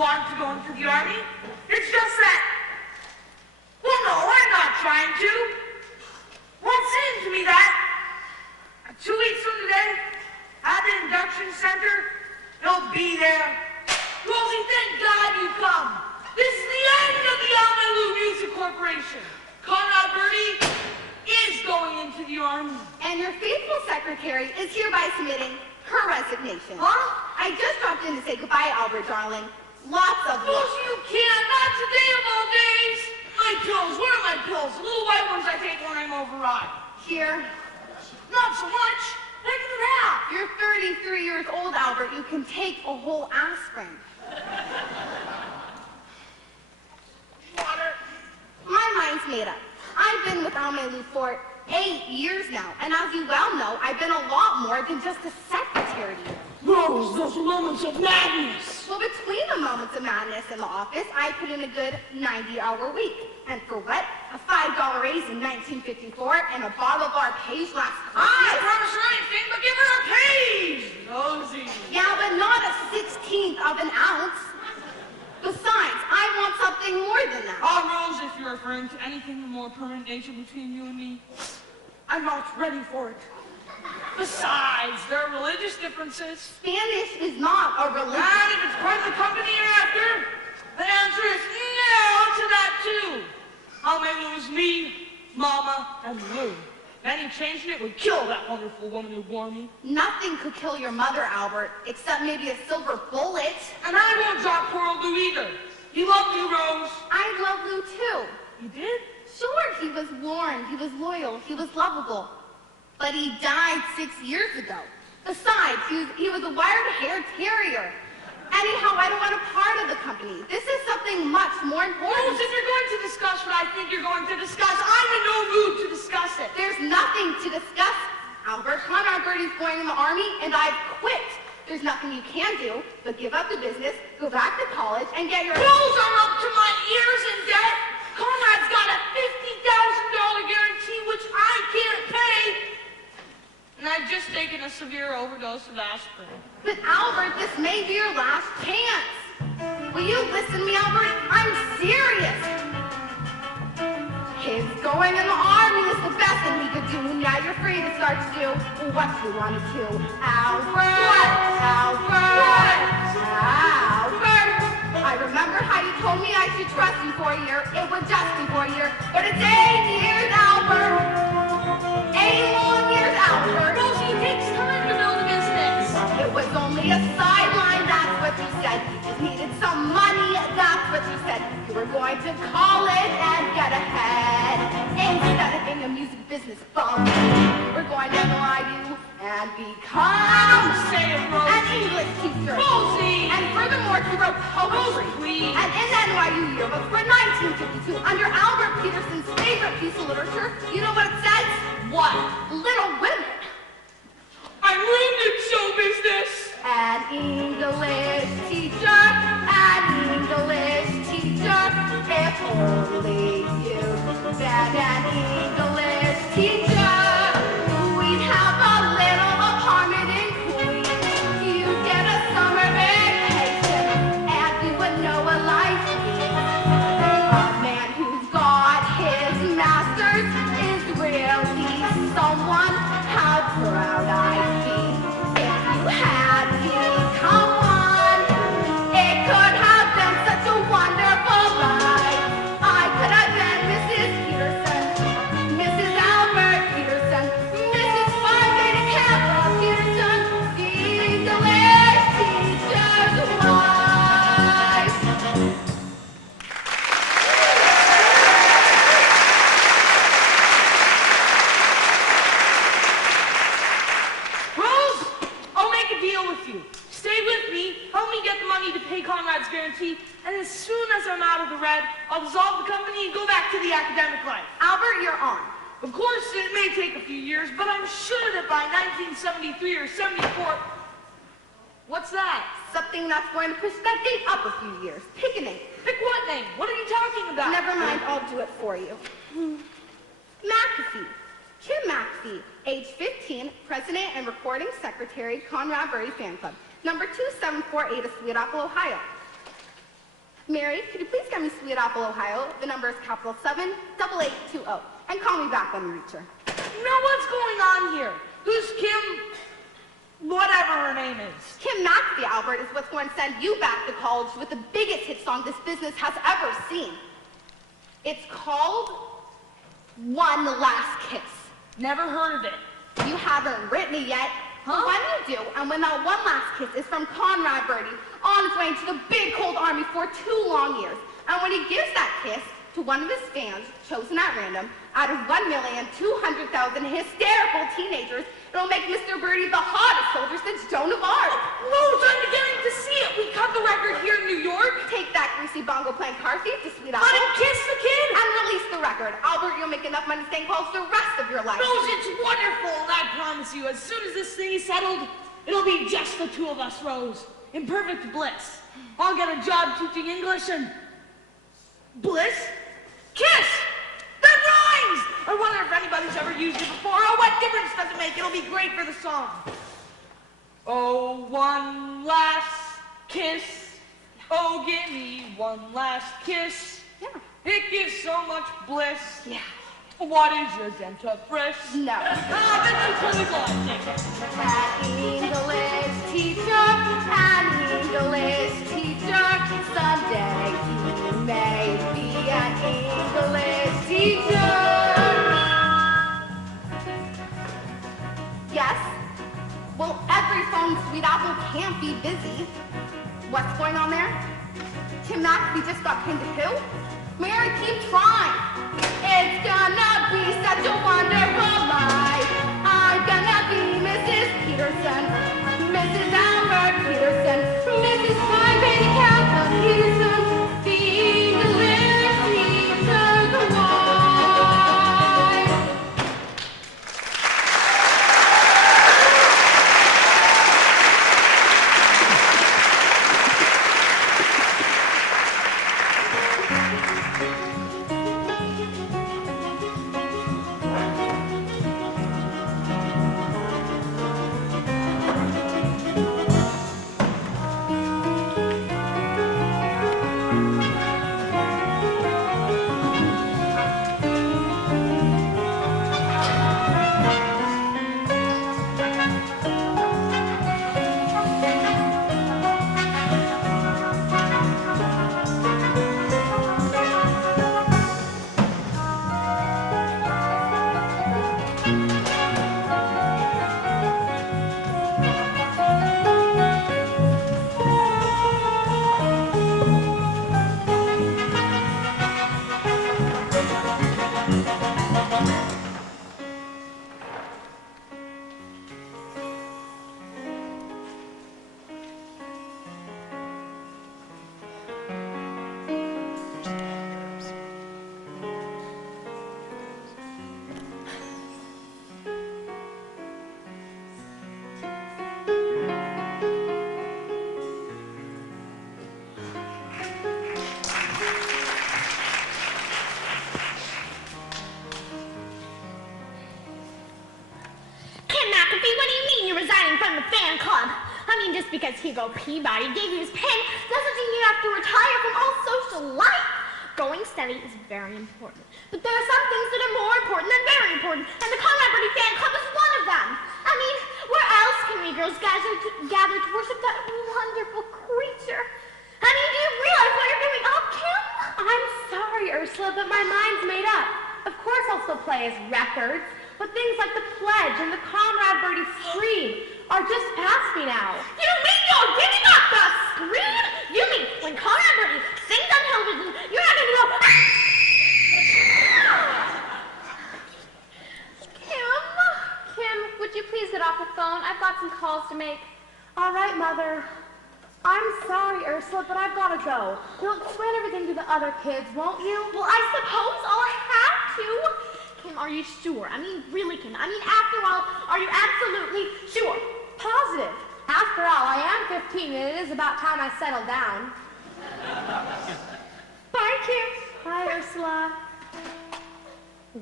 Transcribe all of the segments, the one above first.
want to go into the Army. It's just that, well, no, I'm not trying to. Won't seem to me that 2 weeks from today, at the induction center, they'll be there. Rosie, thank God you come. This is the end of the Almalu Music Corporation. Conrad Birdie is going into the Army. And your faithful secretary is hereby submitting her resignation. Huh? I just dropped in to say goodbye, Albert, darling. Lots of love. Rosie, you can't. Not today of all days. My pills. Where are my pills? The little white ones I take when I'm override. Here. Not so much. I can have. You're 33 years old, Albert. You can take a whole aspirin. Water. My mind's made up. I've been with Almalu for 8 years now, and as you well know, I've been a lot more than just a secretary. Rose, those moments of madness. Well, between the moments of madness in the office, I put in a good 90-hour week. And for what? A $5 raise in 1954 and a bottle of our page last Christmas. I promise her anything but give her a page. Rosie. Yeah, but not a 16th of an ounce. Besides, I want something more than that. Oh, Rose, if you're referring to anything of more permanent nature between you and me, I'm not ready for it. Besides, there are religious differences. Spanish is not a religion. And if it's part of the company you're after, the answer is no to that too. I'll make lose me, Mama, and Lou. Any change in it would kill that wonderful woman who bore me. Nothing could kill your mother, Albert, except maybe a silver bullet. And I won't drop poor old Lou either. He loved you, Rose. I love Lou too. You did? Sure, he was warm, he was loyal, he was lovable. But he died 6 years ago. Besides, he was a wire-haired terrier. Anyhow, I don't want a part of the company. This is something much more important. Rose, if you're going to discuss what I think you're going to discuss, I'm in no mood to discuss it. There's nothing to discuss, Albert. Conrad Birdie's going in the Army, and I've quit. There's nothing you can do but give up the business, go back to college, and get your... Bills are up to my ears in debt. Conrad's got a $50,000 guarantee, which I can't pay. And I've just taken a severe overdose of aspirin. But Albert, this may be your last chance. Will you listen to me, Albert? I'm serious. His going in the Army was the best thing he could do. Now you're free to start to do what you want to do. Albert! What? Albert! What? Albert! I remember how you told me I should trust you for a year. It would just be for a year. But it's 8 years, Albert! 8 long years, Albert! Rosie, it takes time to build a business. It was only a sideline, that's what you said. You just needed some money, that's what you said. You were going to college and get ahead. Instead of being a music business bum, you were going to NYU and become an English teacher. Rosie! And furthermore, you wrote poetry. Please. And in the NYU yearbook for 1952, under Albert Peterson's favorite piece of literature, you know what it says? What? Little Women. I'm ruined in show business. An English teacher, an English teacher. If only you had an English teacher, we'd have a little apartment in Queens. You'd get a summer vacation, and we would know what life means. A man who's got his master's is really someone. How proud I'd be if you had become one. It could have been such a wonderful ride. I could have been Mrs. Peterson, Mrs. Albert Peterson, Mrs. Bye Birdie Peterson, the English teacher's wife. Rose, I'll make a deal with you. Stay with me, help me get the money to pay Conrad's guarantee, and as soon as I'm out of the red, I'll dissolve the company and go back to the academic life. Albert, you're on. Of course, it may take a few years, but I'm sure that by 1973 or 74... What's that? Something that's going to push that date up a few years. Pick a name. Pick what name? What are you talking about? Never mind, I'll do it for you. McAfee. Kim McAfee, age 15, president and recording secretary, Conrad Birdie Fan Club, number 2748 of Sweet Apple, Ohio. Mary, could you please get me Sweet Apple, Ohio? The number is capital 78820. And call me back when you reach her. Now what's going on here? Who's Kim? Whatever her name is. Kim Maxey, Albert, is what's going to send you back to college with the biggest hit song this business has ever seen. It's called One Last Kiss. Never heard of it. You haven't written it yet. Huh? But when you do, and when that one last kiss is from Conrad Birdie on his way into the big cold army for 2 long years, and when he gives that kiss to one of his fans, chosen at random, out of 1,200,000 hysterical teenagers, it'll make Mr. Birdie the hottest soldier since Joan of Arc. Rose, I'm beginning to see it. We cut the record here in New York. Take that greasy bongo playing car thief to Sweet Apple. Let him kiss the kid. And release the record. Albert, you'll make enough money staying college the rest of your life. Rose, it's wonderful. And I promise you, as soon as this thing is settled, it'll be just the 2 of us, Rose. In perfect bliss. I'll get a job teaching English and... Bliss? Kiss! That rhymes! I wonder if anybody's ever used it before. Oh, what difference does it make? It'll be great for the song. Oh, one last kiss. Oh, give me one last kiss. Yeah. It gives so much bliss. Yeah. What is your dentifrice? No. Ah, then you totally lost it. An English teacher, someday he may be an English teacher. Yes? Well, every phone Sweet Apple can't be busy. What's going on there? Tim Maxey just got pinned to who? Mary, keep trying. It's gonna be such a wonderful life. I'm gonna be Mrs. Peterson, Mrs. Albert Peterson, Mrs. Fine Baby Captain Peterson, the English teacher's wife. Just because Hugo Peabody gave you his pen doesn't mean you have to retire from all social life. Going steady is very important. But there are some things that are more important than very important, and the Conrad Birdie Fan Club is one of them. I mean, where else can we girls gather to worship that wonderful creature? I mean, do you realize what you're giving up, Kim? I'm sorry, Ursula, but my mind's made up. Of course I'll still play his records, but things like The Pledge and the Conrad Birdie Scream are just past me now. You mean you're giving up the scream? You mean when Conrad Birdie sings on television, you're not going to go... Kim, would you please get off the phone? I've got some calls to make. All right, Mother. I'm sorry, Ursula, but I've got to go. You'll explain everything to the other kids, won't you? Well, I suppose I'll have to. Kim, are you sure? I mean, really, Kim. I mean, after all, are you absolutely sure? Positive. After all, I am 15, and it is about time I settled down. Bye, Kim. Hi, Ursula.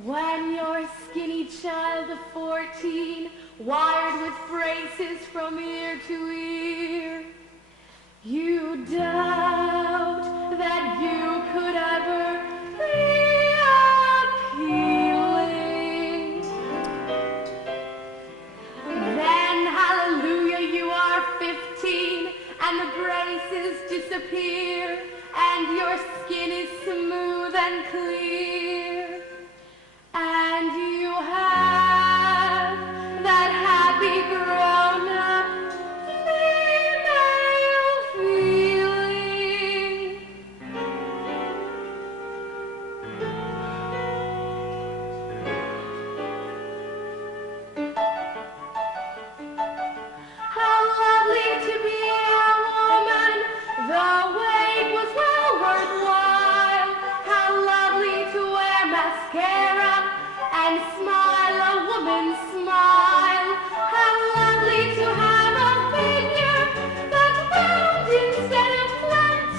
When you're a skinny child of 14, wired with braces from ear to ear, you doubt that disappear, and your skin is smooth and clear, and you have that happy grown-up female feeling. How lovely to be a woman, the wait was well worthwhile. How lovely to wear mascara and smile a woman's smile. How lovely to have a figure that's round instead of flat.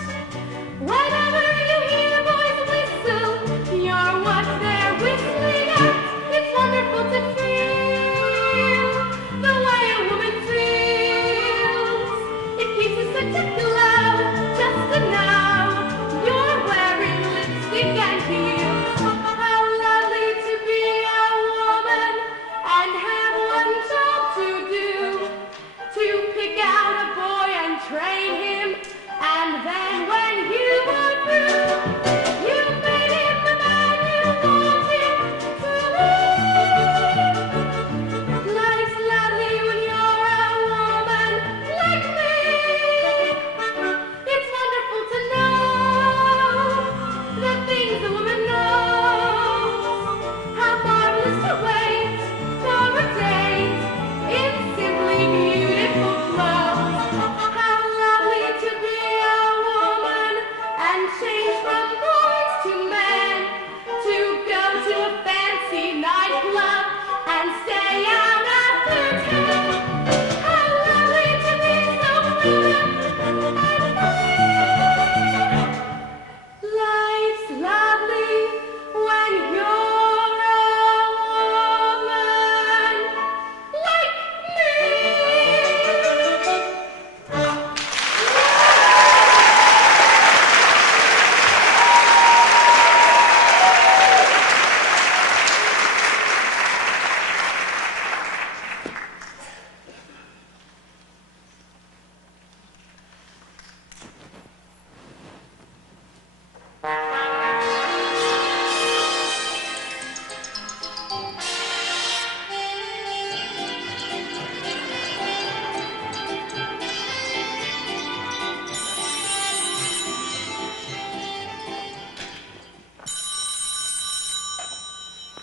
Whenever you hear boys whistle, you're what they're whistling at. It's wonderful to feel the way a woman feels. It keeps you such a glow, just a now. You're wearing lipstick and heels. How lovely to be a woman and have one job to do. To pick out a boy and train him, and then when you are through, you made him the man you want him to be. Life's lovely when you're a woman like me. It's wonderful to know the things a woman knows. How marvelous to wait for a date in simply beautiful clothes. How lovely to be a woman and change from boys to men, to go to a fancy nightclub and stay out after 10. How lovely to be so fluent and free. Life's lovely when you're a woman like me.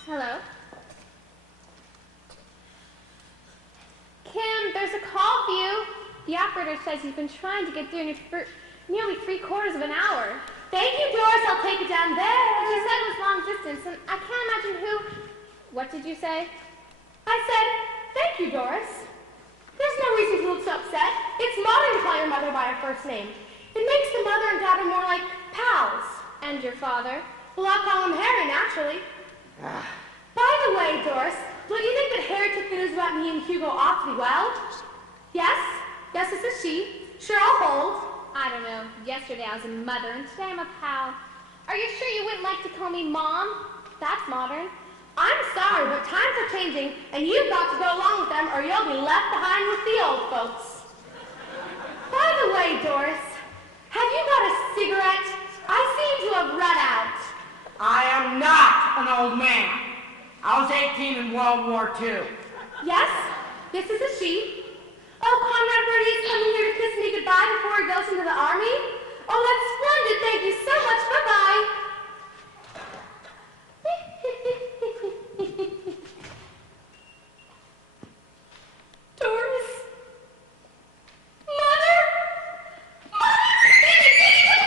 Hello? Kim, there's a call for you. The operator says he's been trying to get through for nearly 3/4 of an hour. Thank you, Doris. I'll take it down there. She said it was long distance, and I can't imagine who... What did you say? I said, thank you, Doris. There's no reason to look so upset. It's modern to call your mother by her first name. It makes the mother and daughter more like pals. And your father? Well, I'll call him Harry, naturally. By the way, Doris, don't you think that Harry took the news about me and Hugo awfully well? Yes? Yes, this is she. Sure, I'll hold. I don't know. Yesterday I was a mother, and today I'm a pal. Are you sure you wouldn't like to call me Mom? That's modern. I'm sorry, but times are changing, and you've got to go along with them, or you'll be left behind with the old folks. By the way, Doris, have you got a cigarette? I seem to have run out. I am not an old man. I was 18 in World War II. Yes, this is a she. Oh, Conrad Birdie is coming here to kiss me goodbye before he goes into the army? Oh, that's splendid. Thank you so much. Bye-bye. Doris? Mother? Mother!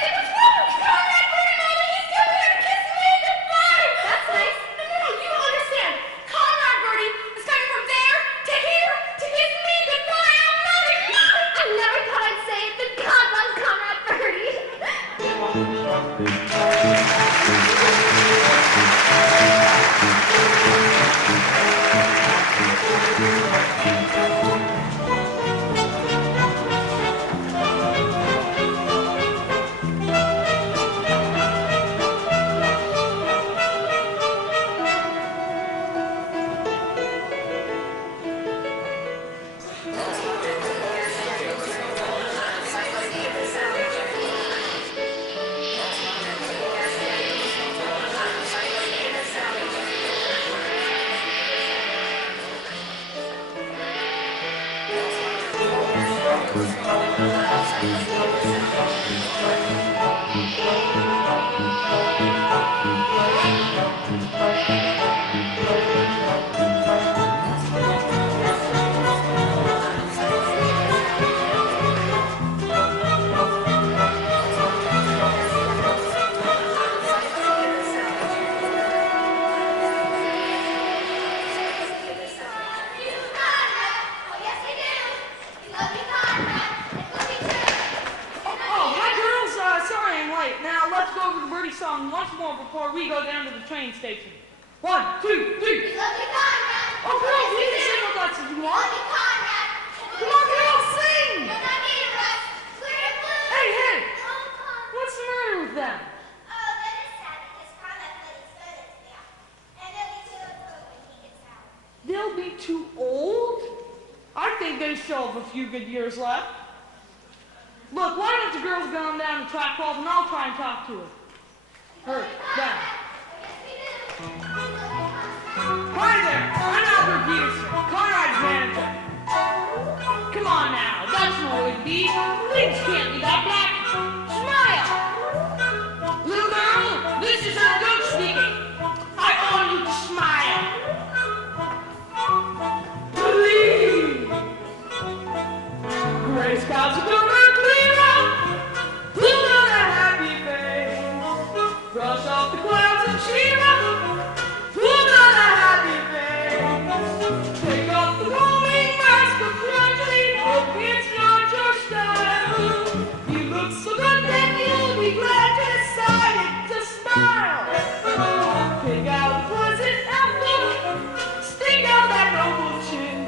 What's wrong? Conrad Birdie, Mother, he's coming here to kiss me goodbye. That's nice. No, you don't understand. Conrad Birdie is coming from there to here to kiss me goodbye. I'm not a mother. I never thought I'd say it, but God loves Conrad Birdie. Song once more before we go down to the train station. 1, 2, 3. We love you, Conrad. Oh, girls, you can sing with us if you want. Love you, Conrad. Come on, girls, sing! You're not needed, Russ. Clear and blue. Hey, Oh, Con. what's the matter with them? Oh, they're just sad because Conrad let his feather to me out. And they'll be too old when he gets out. They'll be too old? I think they still have a few good years left. Look, why don't the girls go on down to track 12 and I'll try and talk to her. Hurry, down. Hi there, I'm Albert Peterson, Conrad's manager. Come on now, that's no way to be. Things can't be that black. Smile! Little girl, this is our goat speaking. I want you to smile. Believe. Gray skies are gonna clear up. Look at that happy face. Brush off the clouds and cheer up. Look at that happy face. Take off the roaming mask of tragedy. Hope it's not your style. You look so good that you'll be glad you decided to smile. Pick out a pleasant outlook. Stick out that noble chin.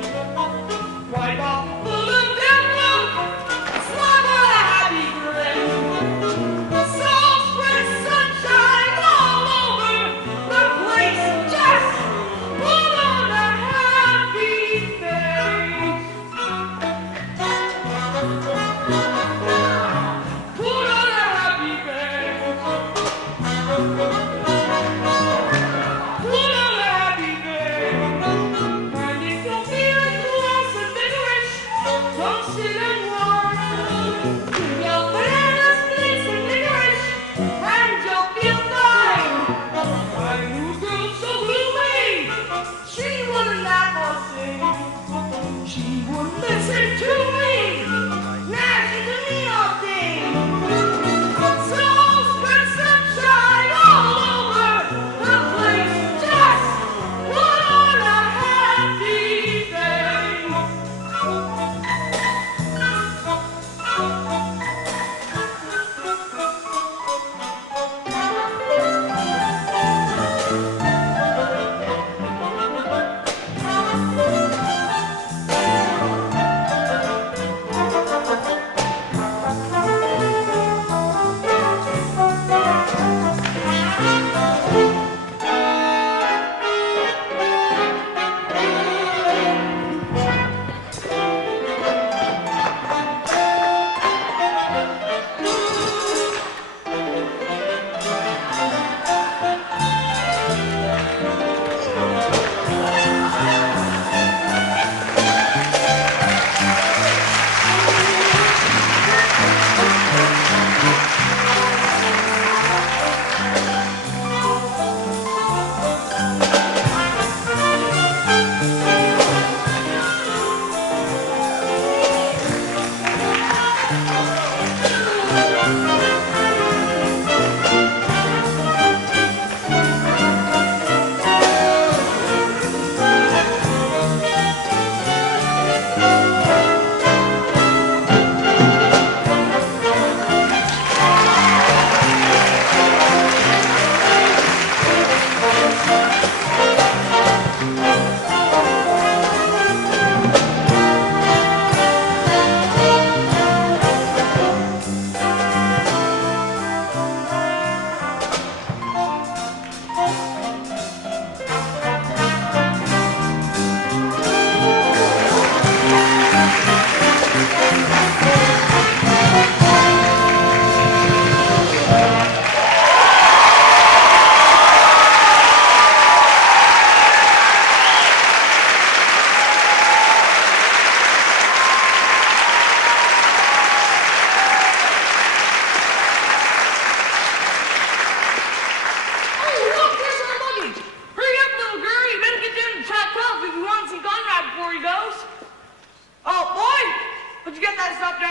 Wipe off the look and look.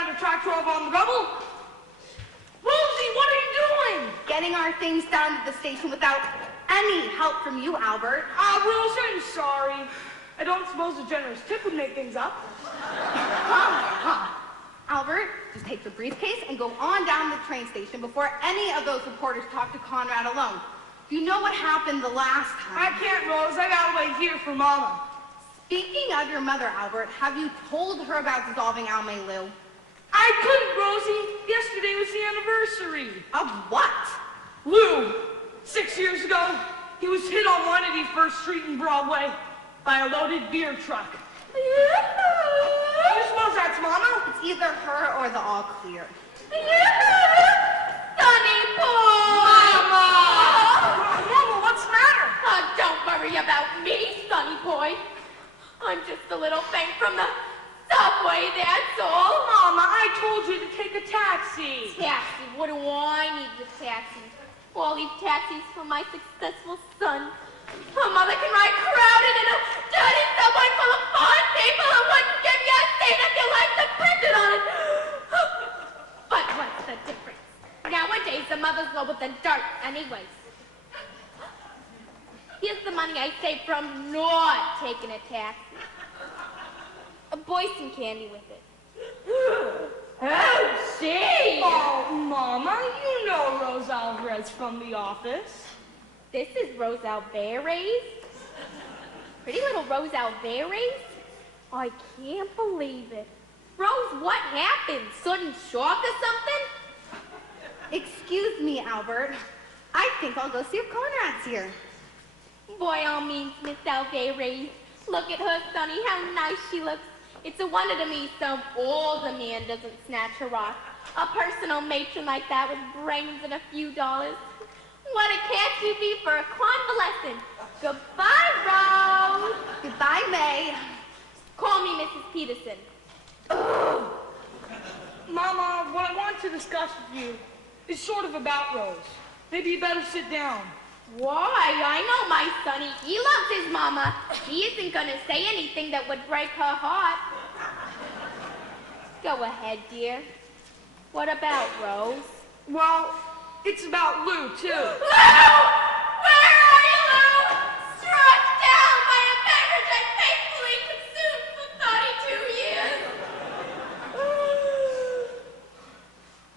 found a tractor over on the rubble. Rosie, what are you doing? Getting our things down to the station without any help from you, Albert. Rose, I'm sorry. I don't suppose a generous tip would make things up. Albert, just take your briefcase and go on down to the train station before any of those reporters talk to Conrad alone. You know what happened the last I time. can't, Rose. I gotta wait here for Mama. Speaking of your mother, Albert, have you told her about dissolving Alme Lou? I couldn't, Rosie. Yesterday was the anniversary. Of what? Lou, 6 years ago, he was hit on 181st Street in Broadway by a loaded beer truck. You suppose that's Mama? It's either her or the all clear. Sonny boy! Mama, what's the matter? Don't worry about me, Sonny boy. I'm just a little thing from the subway, that's all. Mama, I told you to take a taxi. Taxi? What do I need with taxis? All these taxis for my successful son. A mother can ride crowded in a dirty subway full of fine people who wouldn't give you a seat if your life depended on it. But what's the difference? Nowadays, the mother's lower than dirt anyways. Here's the money I saved from not taking a taxi. Buy some candy with it. Oh, gee! Oh, Mama, you know Rose Alvarez from the office. This is Rose Alvarez? Pretty little Rose Alvarez? I can't believe it. Rose, what happened? Sudden shock or something? Excuse me, Albert. I think I'll go see if Conrad's here. By all means, Miss Alvarez. Look at her, Sonny, how nice she looks. It's a wonder to me some older man doesn't snatch her off. A personal matron like that with brains and a few dollars. What a catch you'd be for a convalescent. Goodbye, Rose. Goodbye, May. Call me Mrs. Peterson. Mama, what I want to discuss with you is sort of about Rose. Maybe you better sit down. Why? I know my Sonny. He loves his mama. He isn't gonna say anything that would break her heart. Go ahead, dear. What about Rose? Well, it's about Lou, too. Lou! Where are you, Lou? Struck down by a beverage I faithfully consumed for 32 years.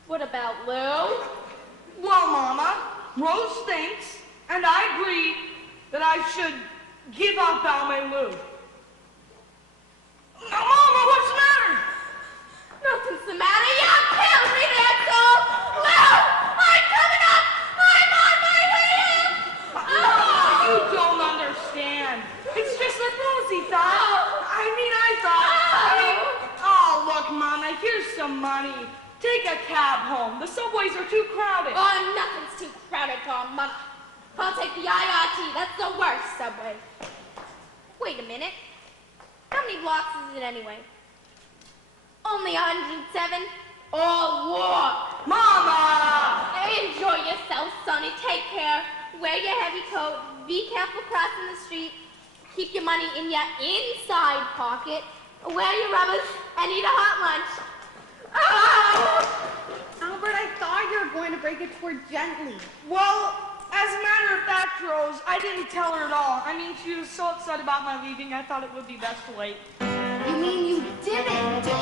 What about Lou? Well, Mama, Rose thinks, and I agree, that I should give up Alme Lou. Now, Mama, what's the matter? Nothing's the matter. You killed me, that's all. Lou, I'm coming up. I'm on my way in. Mama, you don't understand. It's just that Rosie thought. Oh, look, Mama, here's some money. Take a cab home. The subways are too crowded. Oh, nothing's too crowded, Tom. I'll take the IRT. That's the worst subway. Wait a minute. How many blocks is it anyway? Only 107? All walk. Mama! Enjoy yourself, Sonny. Take care. Wear your heavy coat. Be careful crossing the street. Keep your money in your inside pocket. Wear your rubbers and eat a hot lunch. Oh! Albert, I thought you were going to break it to her gently. Well, as a matter of fact, Rose, I didn't tell her at all. I mean, she was so upset about my leaving, I thought it would be best to wait. You mean you didn't? Here,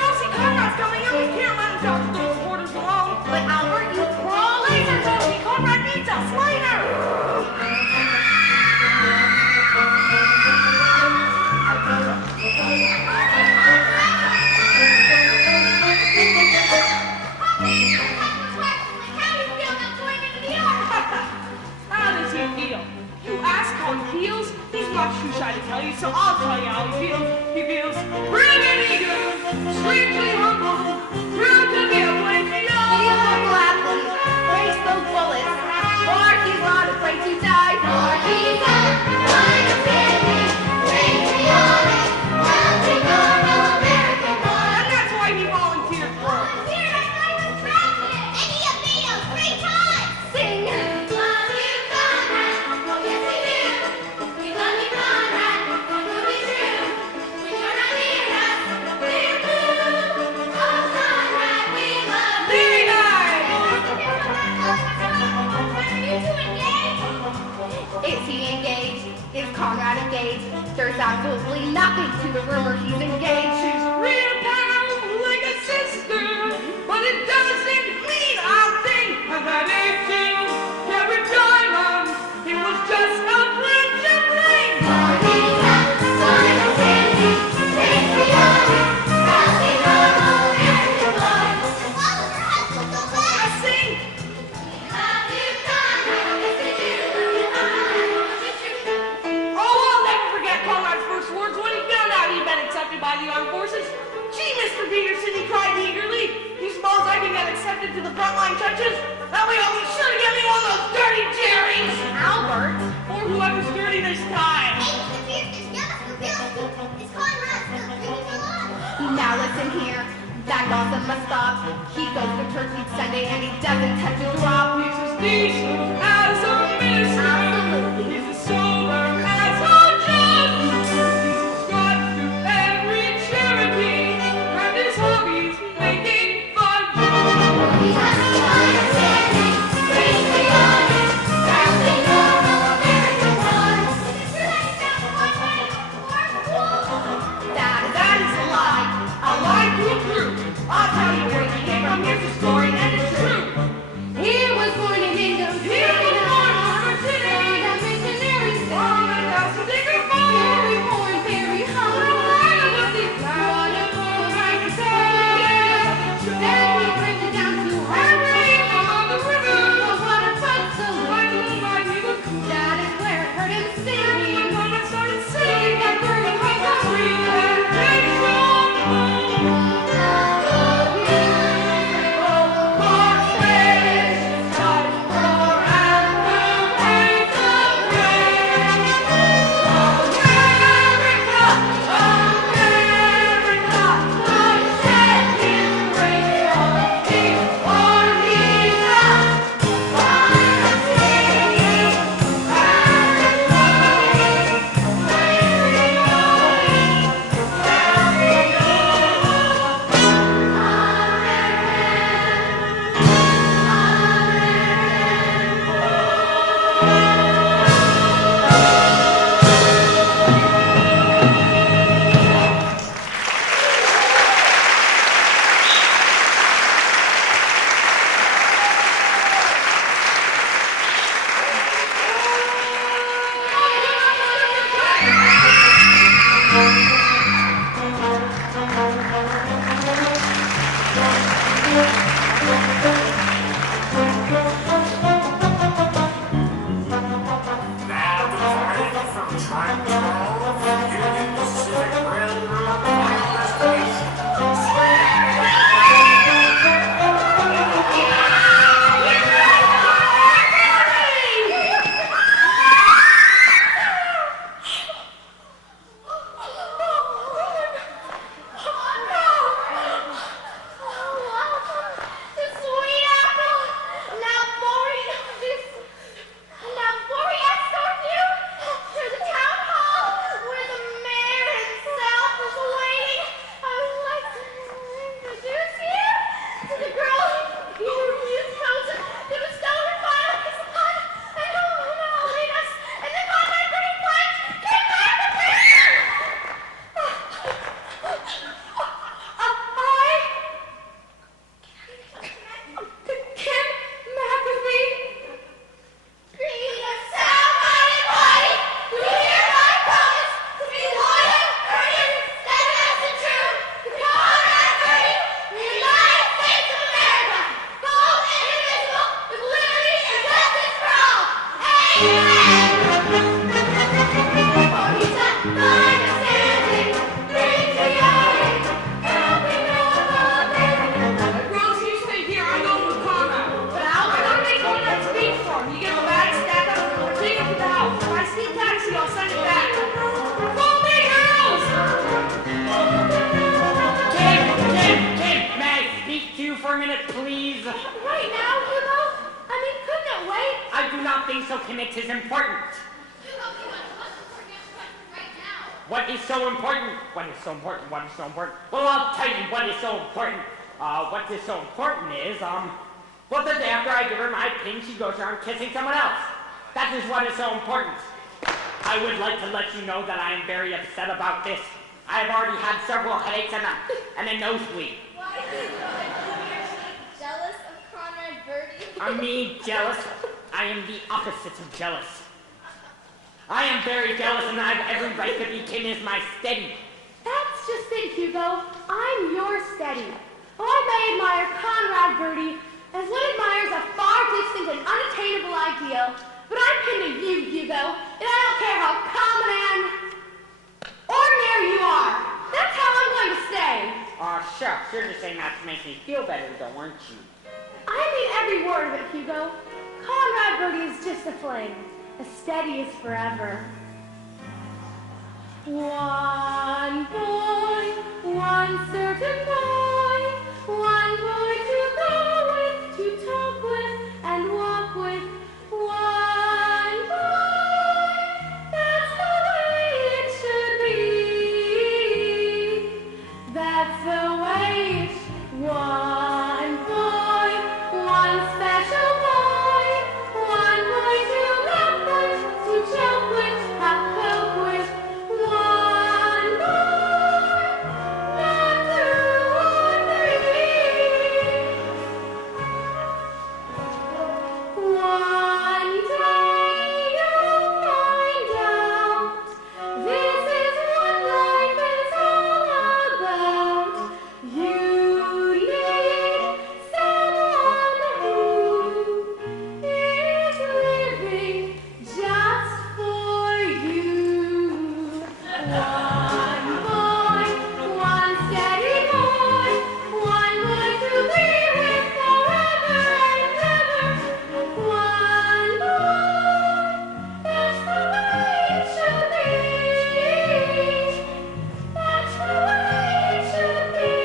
Rosie, Conrad's coming in. We can't let him talk to those reporters alone. But Albert, you promised. Later, Rosie, Conrad needs us. Later! How does he feel? You ask how he feels, he's much too shy to tell you, so I'll tell you how he feels. He feels riggedy-goo, strangely humble, proud to be a plenty of. Feel gladly, face those bullets, for he's not afraid to die, for he's a kind of baby, bravely honest, melting on American born. And that's why he volunteered for it. Here, I find the traffic. Any of those 3 times. Sing. Love you, Conrad. Oh, yes, we do. We love you, Conrad. We'll be true. We Conrad engaged. There's absolutely nothing to the rumor he's engaged. She's real pal, like a sister, but it doesn't mean a thing. And that 18-carat diamond, it was just a friendship ring. By the armed forces. Gee, Mr. Peterson, he cried eagerly. You suppose I can get accepted to the frontline touches? That way I'll be sure to get me one of those dirty Jerrys. Albert? Or whoever's dirty this time. Now listen here, that gossip must stop. He goes to church each Sunday and he doesn't touch a drop. He's as decent as a minister. Absolutely. He's as sober as a judge. He's subscribed to every charity, and his hobby's making fun. He has no understanding, strangely honest, proudly normal American one. That is a lie. A lie to a proof. I'll tell you where he came from. Here's the story, and it's true. He was born in England. He was born on a city. That missionary On said. a thousand acre farm. Very born, very humble. Wonderful, right to say. Then he brings it down to Harvard. On the river. The water floods so Like low. little Maggie the Coon. That is where it hurt him And singing. when Mama started singing, That burning like a heart. sweet temptation. What is so important? What is so important? What is so important? Well, I'll tell you what is so important. What is so important is, well, the day after I give her my pin, she goes around kissing someone else. That is what is so important. I would like to let you know that I am very upset about this. I have already had several headaches and a nosebleed. Why are you jealous of Conrad Birdie? I'm me jealous. I am the opposite of jealous. I am very jealous and I have every right to be Kim as my steady. That's just it, Hugo. I'm your steady. Oh, I may admire Conrad Birdie as one admires a far distant and unattainable ideal, but I'm pinned to you, Hugo, and I don't care how common and ordinary you are. That's how I'm going to stay. Aw, shucks, you're just saying that to make me feel better, though, aren't you? I mean every word of it, Hugo. Conrad Birdie is just a fling. A steady is forever. One boy, one certain boy, one boy to go with, to talk with, and walk with. One boy, that's the way it should be. That's the way it should. One boy, one special boy, one boy to love with, to joke with, have coke with. One boy, not two or three. One day you'll find out this is what life is all about. You need someone who is living just for you. One boy, one steady boy, one boy to be with forever and ever. One boy, that's the way it should be. That's the way it should be.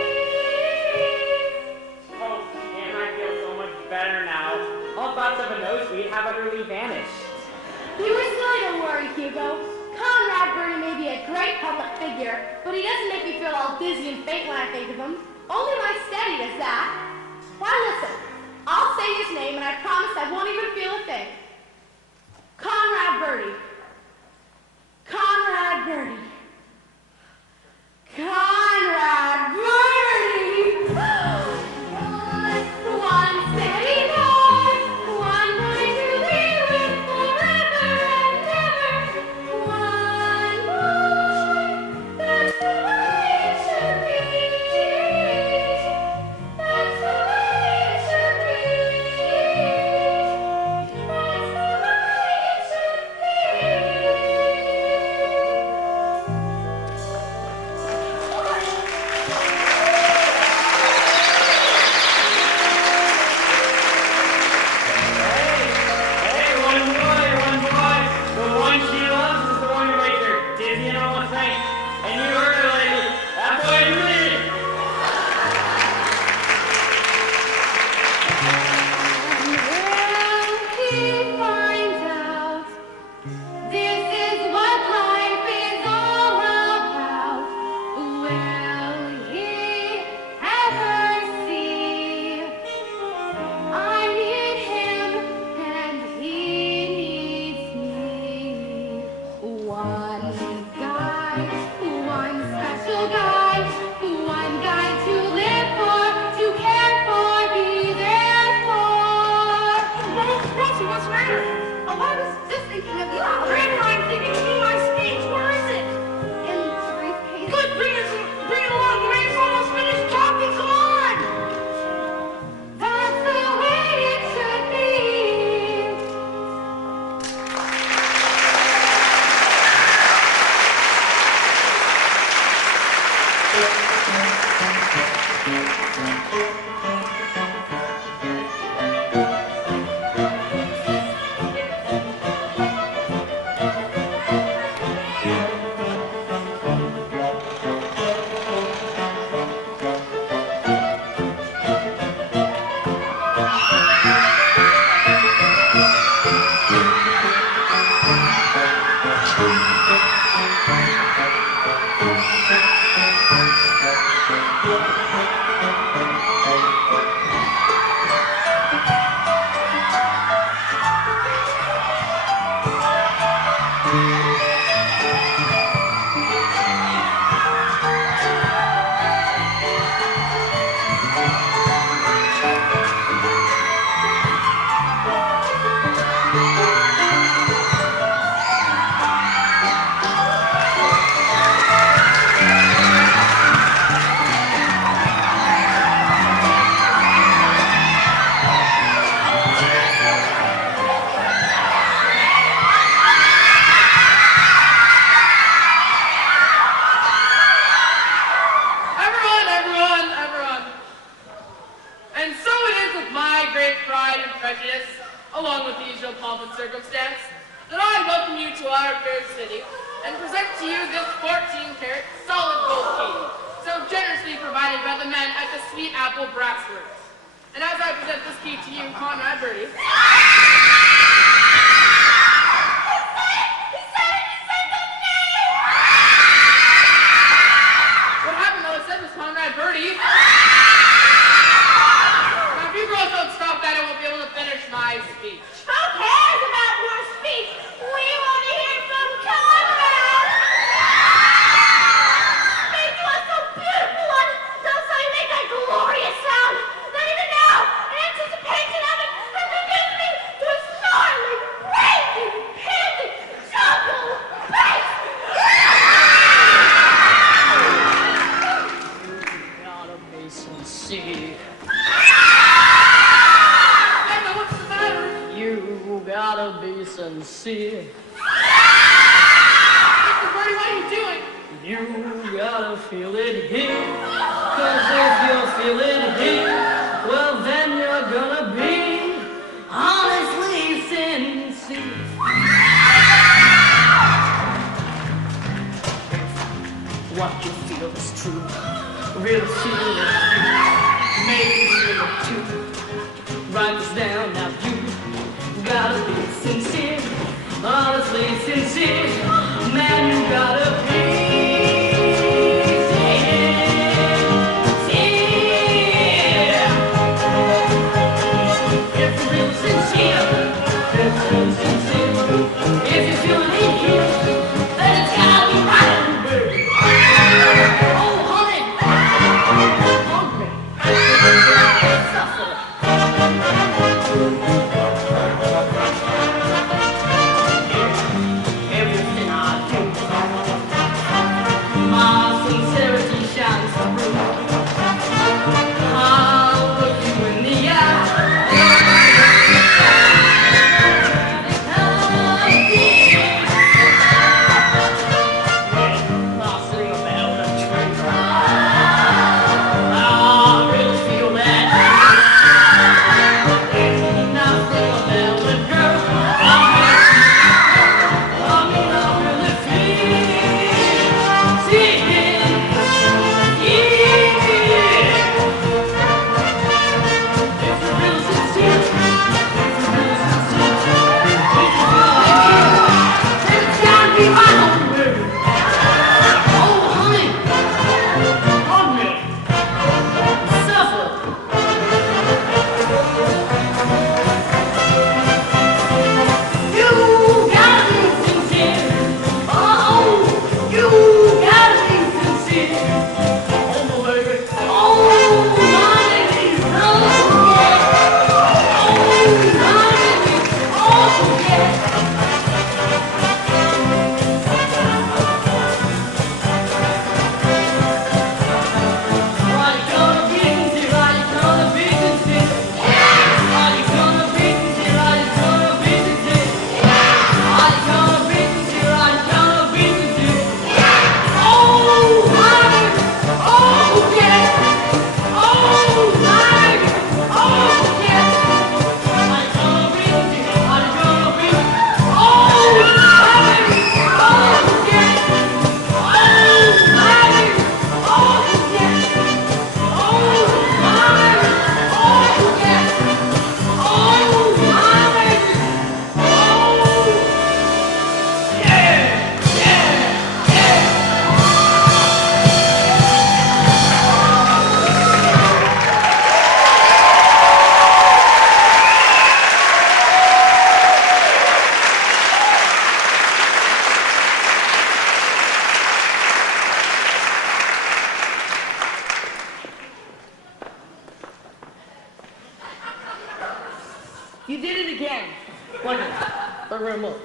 Oh, and I feel so much better now. All thoughts of a nosebleed have utterly vanished. You were silly to worry, Hugo. Conrad Birdie may be a great public figure, but he doesn't make me feel all dizzy and faint when I think of him. Only my steady does that. Why, listen. I'll say his name, and I promise I won't even feel a thing. Conrad Birdie. Conrad Birdie. Conrad Birdie! One steady boy, one boy to be with forever and ever. One boy, that's the way it should be. That's the way it should be. That's the way it should Hey, one boy. The one she loves is the one who makes her dizzy and almost faint. And you heard her, lady. That boy is me. Will he find out this is what life is all about? Will he ever see I need him and he needs me? One guy, one special guy, one guy to live for, to care for, be there for. Rosie, what's the matter? Oh, I was just thinking of you. Grandma, I'm thinking you need my speech. Where is it? In the briefcase. Good, bring it along. Grandma's almost finished talking. Come on. That's the way it should be. along with the usual pomp and circumstance, that I welcome you to our fair city and present to you this 14-karat solid gold key, so generously provided by the men at the Sweet Apple Brassworks. And as I present this key to you, Conrad Birdie. What happened? All I said was Conrad Birdie. Now, if you girls don't stop that, I won't be able to finish my speech. Who cares about your speech? We want to hear from Conrad! Speech was so beautiful and that's how you make that glorious sound. Not even now, in anticipation of it, has reduced me to a snarling, raging, panting, jungle bass! You gotta be sincere. What's the matter? You gotta be sincere. Mr. Birdie, what are you doing? You gotta feel it here. 'Cause if you feel it here, well then you're gonna be honestly sincere. What you feel is true. Real feel it through. Make you feel it too. Write this down now. You gotta be sincere. Honestly sincere. Man, you gotta be sincere. If you're real sincere, if you're real sincere, if you feel it in here, then it's gotta be right, baby. Oh, honey, suffer. Everything I do, my sincerity shines through. I'll look you in the eye. I'll sing about a tree. I really feel that. There's nothing about a girl. I mean, I really feel If you're real sincere, if you're real sincere, if you feel it, then it's gotta be right, baby. Oh, honey, suffer. You gotta be sincere. Oh, you gotta be sincere. Oh, baby. Oh, my baby. Oh, yeah. Oh, my baby. Oh, yeah. Are you gonna be sincere? Are you gonna be sincere? Are you gonna be sincere? Are you gonna be sincere? Are you gonna be sincere? Are you gonna be sincere? Oh, my baby. Oh, yeah. Oh, my baby. Oh, yeah. Are you gonna be sincere? Are you gonna be sincere? Oh, my baby. Oh, yeah. Oh, my baby. Oh, yeah. You did it again. Look at it. The room up.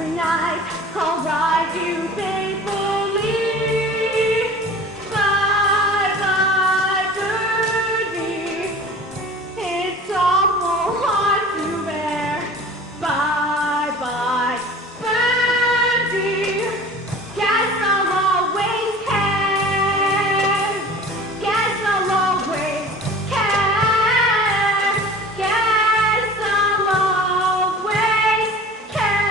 every night I'll ride you faithfully. Bye, bye, birdie. It's awful hard to bear. Bye, bye, birdie. Guess I'll always care. Guess I'll always care. Guess I'll always care.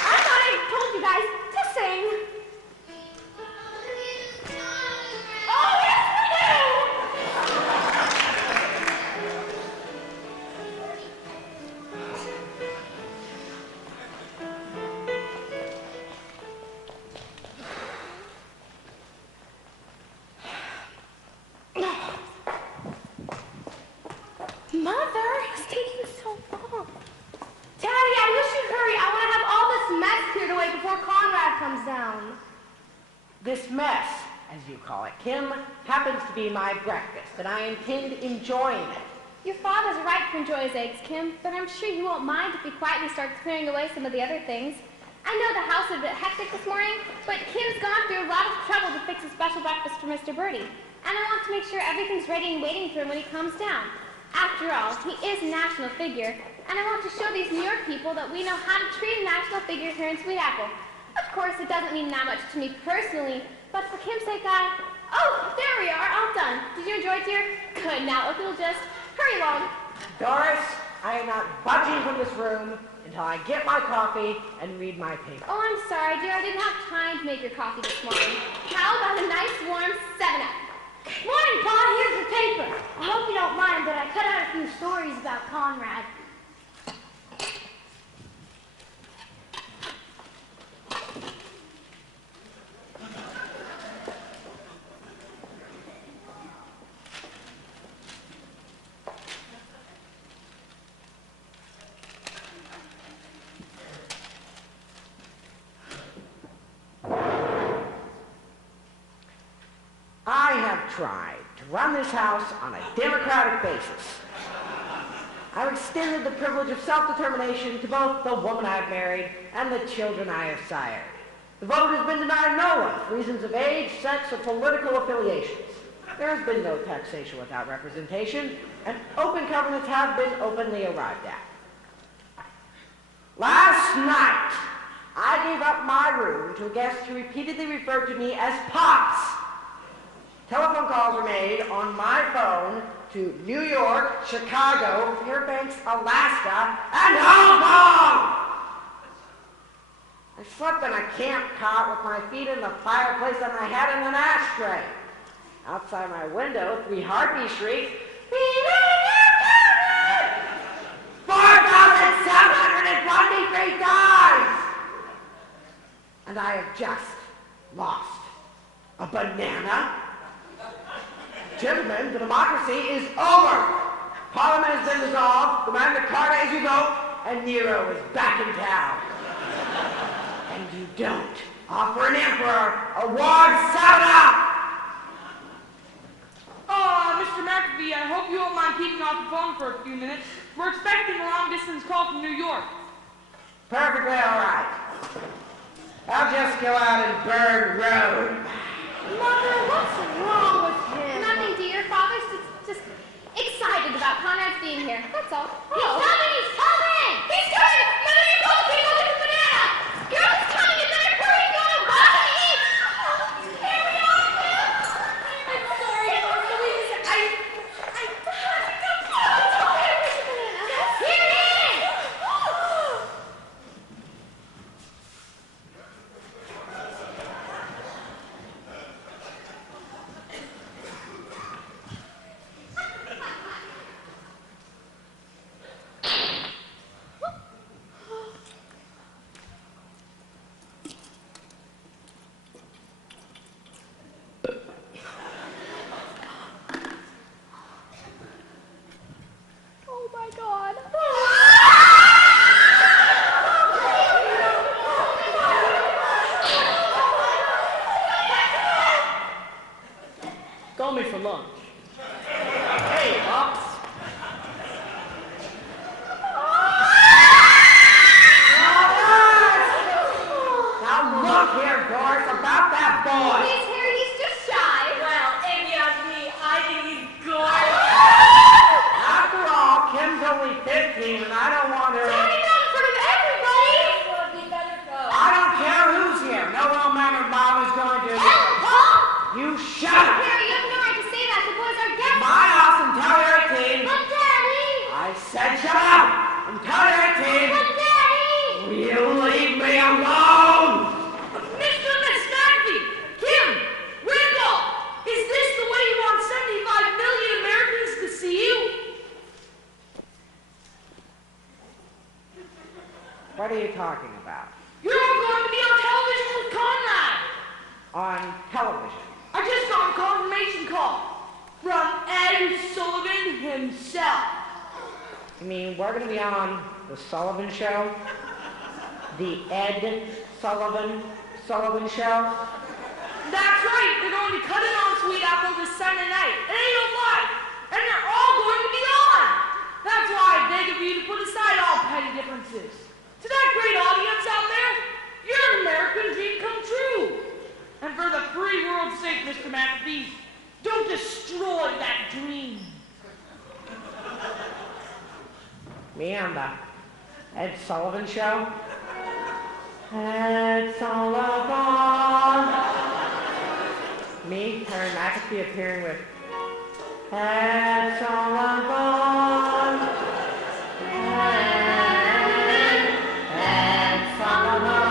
I thought I told you guys to sing. Oh, yes, we do! Mother, it's taking so long. Daddy, I wish you'd hurry. I want to have all this mess cleared away before Conrad comes down. This mess, as you call it, Kim, happens to be my breakfast, and I intend enjoying it. Your father's right to enjoy his eggs, Kim, but I'm sure he won't mind if we quietly start clearing away some of the other things. I know the house is a bit hectic this morning, but Kim's gone through a lot of trouble to fix a special breakfast for Mr. Birdie, and I want to make sure everything's ready and waiting for him when he comes down. After all, he is a national figure, and I want to show these New York people that we know how to treat a national figure here in Sweet Apple. Of course, it doesn't mean that much to me personally, but for Kim's sake, Oh, there we are, all done. Did you enjoy it, dear? Good, now if you'll just hurry along. Doris, I am not budging from this room until I get my coffee and read my paper. Oh, I'm sorry, dear. I didn't have time to make your coffee this morning. How about a nice warm 7-Up? Morning, Pa. Here's your paper. I hope you don't mind, but I cut out a few stories about Conrad. I have tried to run this house on a democratic basis. I've extended the privilege of self-determination to both the woman I have married and the children I have sired. The vote has been denied no one for reasons of age, sex, or political affiliations. There has been no taxation without representation, and open governments have been openly arrived at. Last night, I gave up my room to a guest who repeatedly referred to me as Pops. Telephone calls were made on my phone to New York, Chicago, Fairbanks, Alaska, and Hong Kong! I slept in a camp cot with my feet in the fireplace and my head in an ashtray. Outside my window, 3 heartbeats shrieked, "4,723 times!" And I have just lost a banana. Gentlemen, the democracy is over. Parliament has been dissolved, the Magna Carta is revoked, and Nero is back in town. And you don't offer an emperor a warm 7-Up! Mr. McAfee, I hope you won't mind keeping off the phone for a few minutes. We're expecting a long-distance call from New York. Perfectly all right. I'll just go out and burn Rome. Mother, what's wrong with him? Nothing, dear. Father's just excited about Conrad's being here. That's all. He's coming! He's coming! He's coming! Mother, you call the people with the banana! Girl, he's coming! You better hurry and go to watch and eat! Here we are, Kim! I'm sorry, Louise. I had to go. Here it is! on television. I just got a confirmation call from Ed Sullivan himself. You mean we're going to be on the Sullivan Show? The Ed Sullivan Show? That's right. They're going to cut it on Sweet Apple this Sunday night. It ain't no lie. And they're all going to be on. That's why I beg of you to put aside all petty differences. To that great audience out there, your American dream come true. And for the free world's sake, Mr. McAfee, don't destroy that dream. Me on the Ed Sullivan Show? Ed Sullivan. Me, Harry McAfee, appearing with Ed Sullivan. Ed Sullivan.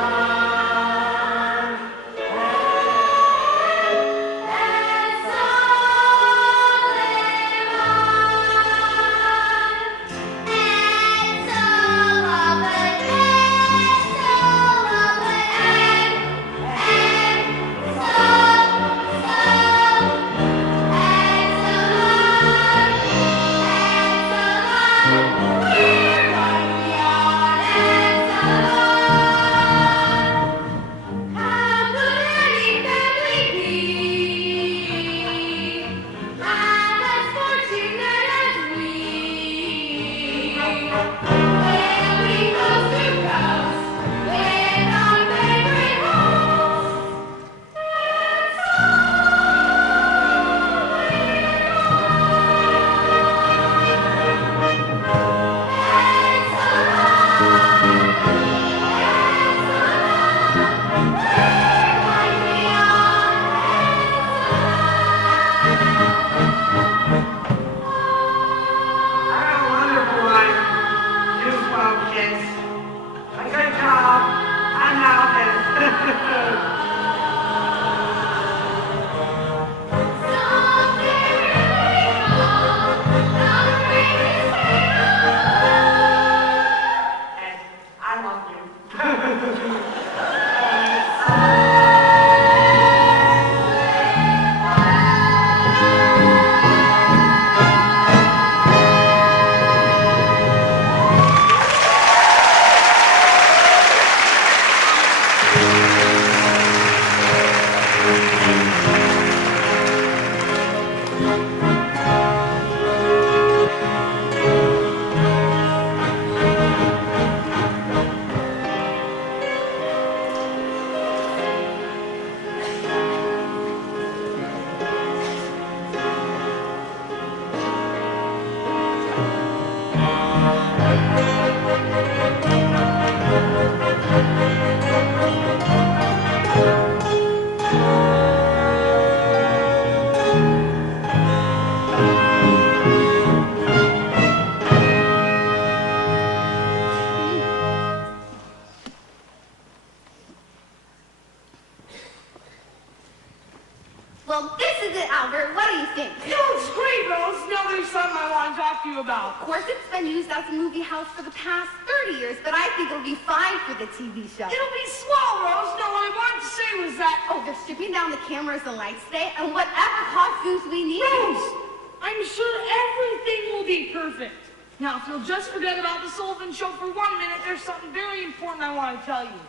Well, this is it, Albert. What do you think? No, it's great, Rose. Now there's something I want to talk to you about. Of course, it's been used as a movie house for the past 30 years, but I think it'll be fine for the TV show. It'll be swell, Rose. No, what I wanted to say was that... Oh, they're stripping down the cameras and lights today, and whatever costumes we need. Rose, I'm sure everything will be perfect. Now, if you'll just forget about the Sullivan Show for 1 minute, there's something very important I want to tell you.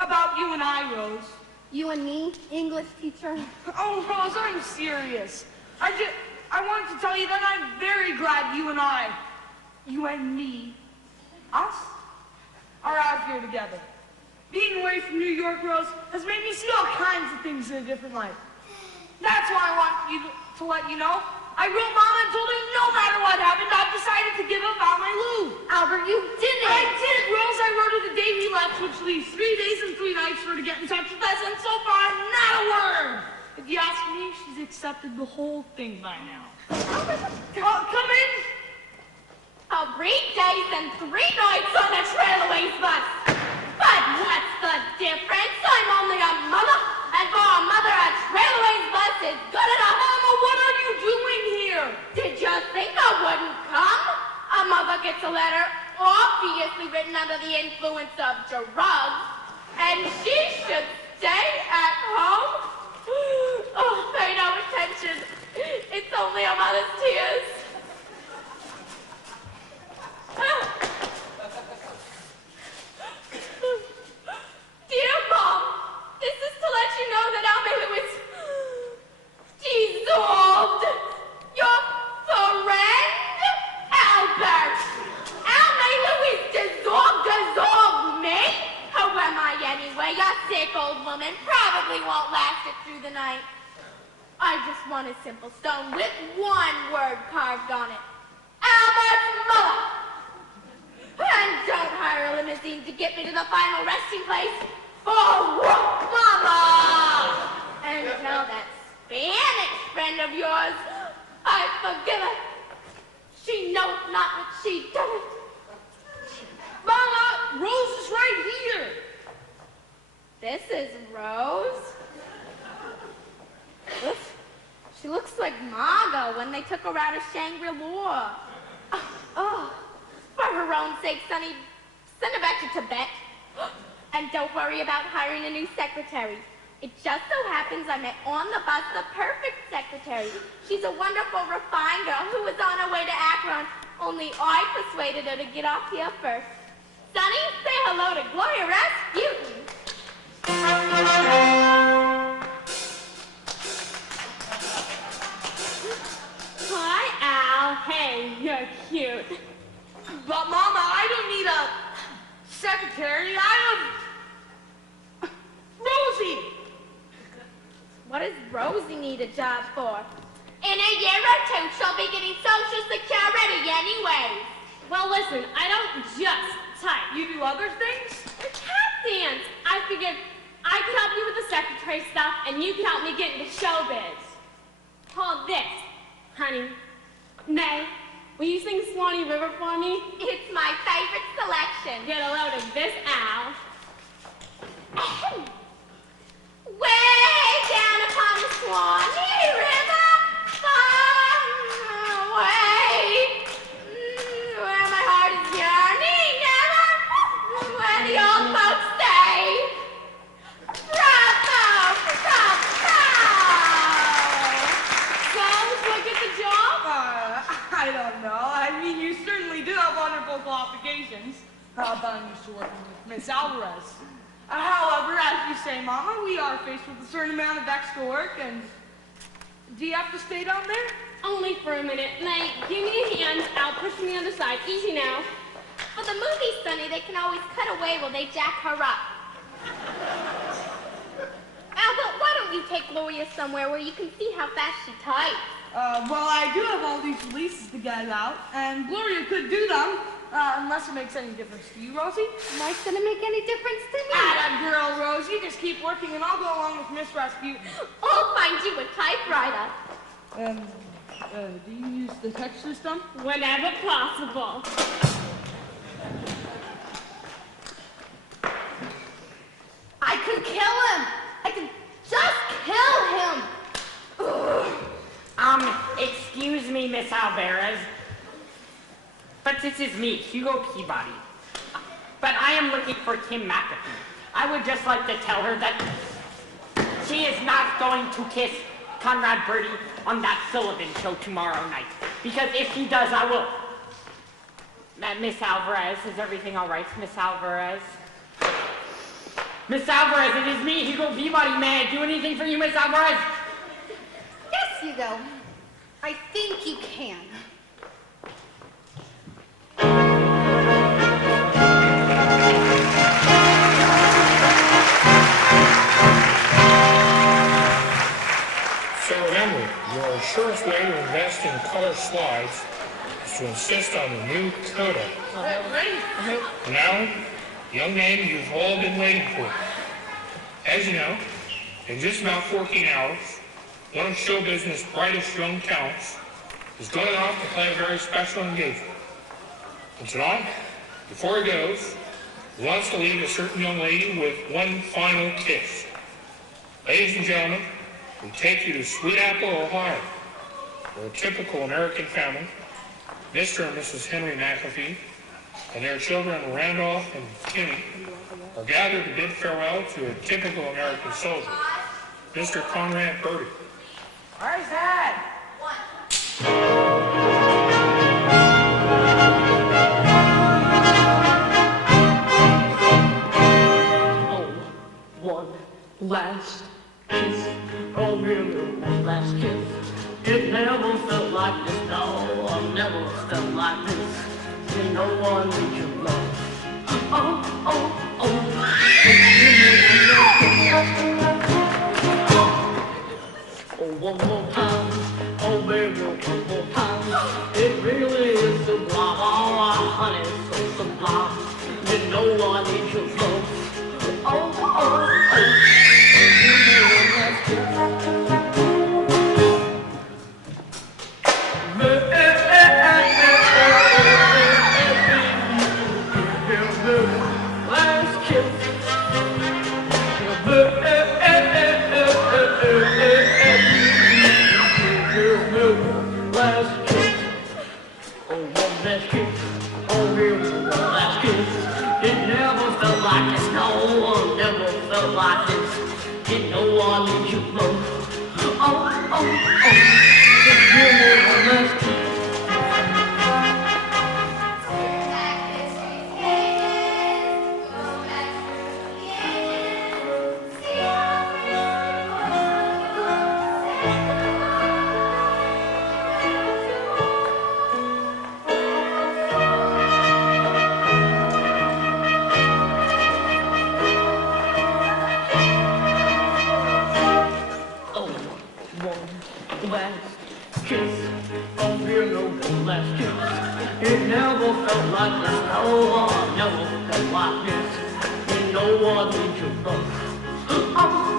About you and I, Rose. You and me, English teacher? Oh, Rose, I'm serious. I wanted to tell you that I'm very glad you and I, you and me, us, are out here together. Being away from New York, Rose, has made me see all kinds of things in a different light. That's why I want you to let you know. I wrote Mama and told her no matter what happened, I've decided to give up on my Lou. Albert, you didn't. I did, Rose. I wrote her the day we left, which leaves 3 days and 3 nights for her to get in touch with us, and so far, not a word. If you ask me, she's accepted the whole thing by now. Come in. 3 days and 3 nights on a Trailways bus. But what's the difference? I'm only a mother, and for a mother, a Trailways bus is good enough. Mama, what are you doing here? Did you think I wouldn't come? A mother gets a letter, obviously written under the influence of drugs, and she should stay at home. you're sick, old woman. Probably won't last it through the night. I just want a simple stone with one word carved on it. Albert's mother. And don't hire a limousine to get me to the final resting place. Oh, Mama! And tell that Spanish friend of yours, I forgive her. She knows not what she doeth. Mama, Rose is right here. This is Rose. Oof. She looks like Margot when they took her out of Shangri-La. Oh, for her own sake, Sonny, send her back to Tibet. And don't worry about hiring a new secretary. It just so happens I met on the bus the perfect secretary. She's a wonderful, refined girl who was on her way to Akron, only I persuaded her to get off here first. Sonny, say hello to Gloria Rasputin. Hi, Al. Hey, you're cute. But Mama, I don't need a secretary. I have Rosie. What does Rosie need a job for? In a year or two, she'll be getting Social Security anyway. Well, listen, I don't just type. You do other things? Tap dance. I figured I could help you with the secretary stuff, and you could help me get into showbiz. Hold this, honey. May, will you sing Swanee River for me? It's my favorite selection. Get a load of this, Al. Way down upon the Swanee River, far away, where my heart is yearning ever, where the old folks say, bravo, bravo. So, do I get the job? I don't know. I mean, you certainly do have wonderful qualifications. But I'm used to working with Miss Alvarez. However, as you say, Mama, we are faced with a certain amount of extra work, and do you have to stay down there? Only for a minute. May, give me a hand. I'll push from the other side. Easy now. For the movie, Sonny, they can always cut away while they jack her up. Albert, why don't you take Gloria somewhere where you can see how fast she types? Well, I do have all these releases to get out, and Gloria could do them, unless it makes any difference to you, Rosie. Why should it make any difference to me? Atta girl, Rosie. Just keep working, and I'll go along with Miss Rasputin. I'll find you a typewriter. Do you use the touch system? Whenever possible. I could kill him. I could just kill him. Excuse me, Miss Alvarez, but this is me, Hugo Peabody. But I am looking for Kim McAfee. I would just like to tell her that she is not going to kiss Conrad Birdie on that Sullivan show tomorrow night. Because if she does, I will... Miss Alvarez, is everything all right, Miss Alvarez? Miss Alvarez, it is me, Hugo Peabody. May I do anything for you, Miss Alvarez? Yes, Hugo. I think you can. So remember, your surest way to invest in color slides is to insist on the new Coda. Now, young man you've all been waiting for. As you know, in just about 14 hours, one of show business' brightest young talents is going off to play a very special engagement. And tonight, before he goes, he wants to leave a certain young lady with one final kiss. Ladies and gentlemen, we take you to Sweet Apple, Ohio, where a typical American family, Mr. and Mrs. Henry McAfee, and their children Randolph and Kimmy, are gathered to bid farewell to a typical American soldier, Mr. Conrad Birdie. Where's that? Oh, one last kiss. Oh, really, one last kiss. It never felt like this, no, I've never felt like this. Ain't no one we can love. Oh, oh, oh, if you one more time. Oh, baby, one more time. It really is sublime. Oh, honey, so sublime. You know I need your love. Oh, oh, oh. Give me one last kiss. Last kiss. Last kiss. Oh, one last kiss. Oh, really, one last kiss. It never felt like this. No one never felt like this. You know I need your love. Oh, oh, oh. Just give me one last kiss. Last kiss, oh, you know, one last kiss. It never felt like this, no, I never felt like this. You know I need your love. Oh,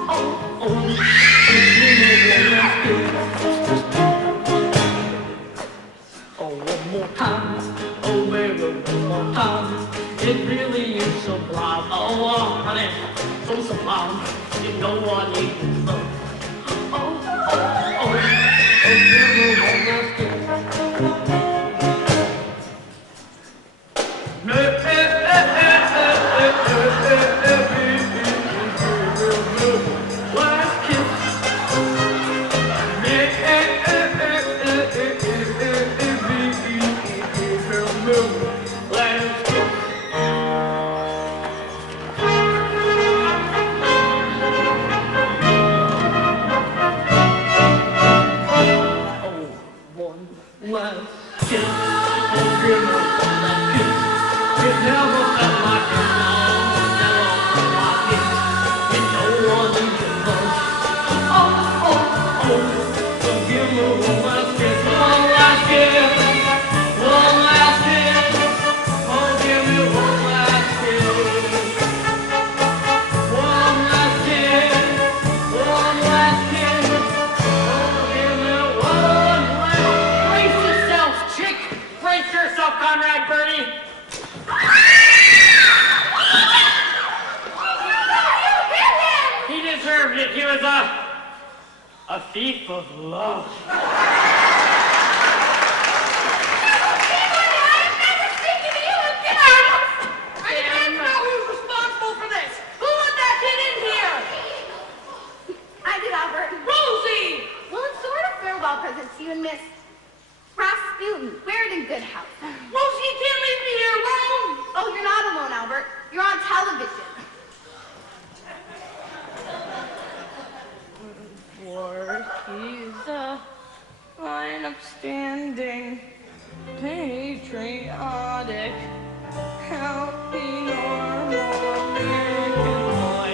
oh, oh, just give me one last kiss. Oh, one more time, oh, baby, one more time. It really is sublime, oh, honey, so sublime. You know I need your love. Oh, oh, oh, give me one last kiss. Last kiss. Last kiss. Last kiss, oh, give me one last kiss. It never felt like this, no, never felt like this. You know I need your love. Oh, oh, oh, so give me one last kiss, one last kiss, one last kiss. Oh, give me one last kiss, one last kiss, one last kiss. Oh, give me one last kiss. Brace yourself, chick! Brace yourself, Conrad Birdie! He deserved it. He was a thief of love. To you and Miss Rasputin. Wear it in good health. Rosie, you can't leave me here alone. Oh, you're not alone, Albert. You're on television. For he's a fine, upstanding, patriotic, healthy, normal American boy.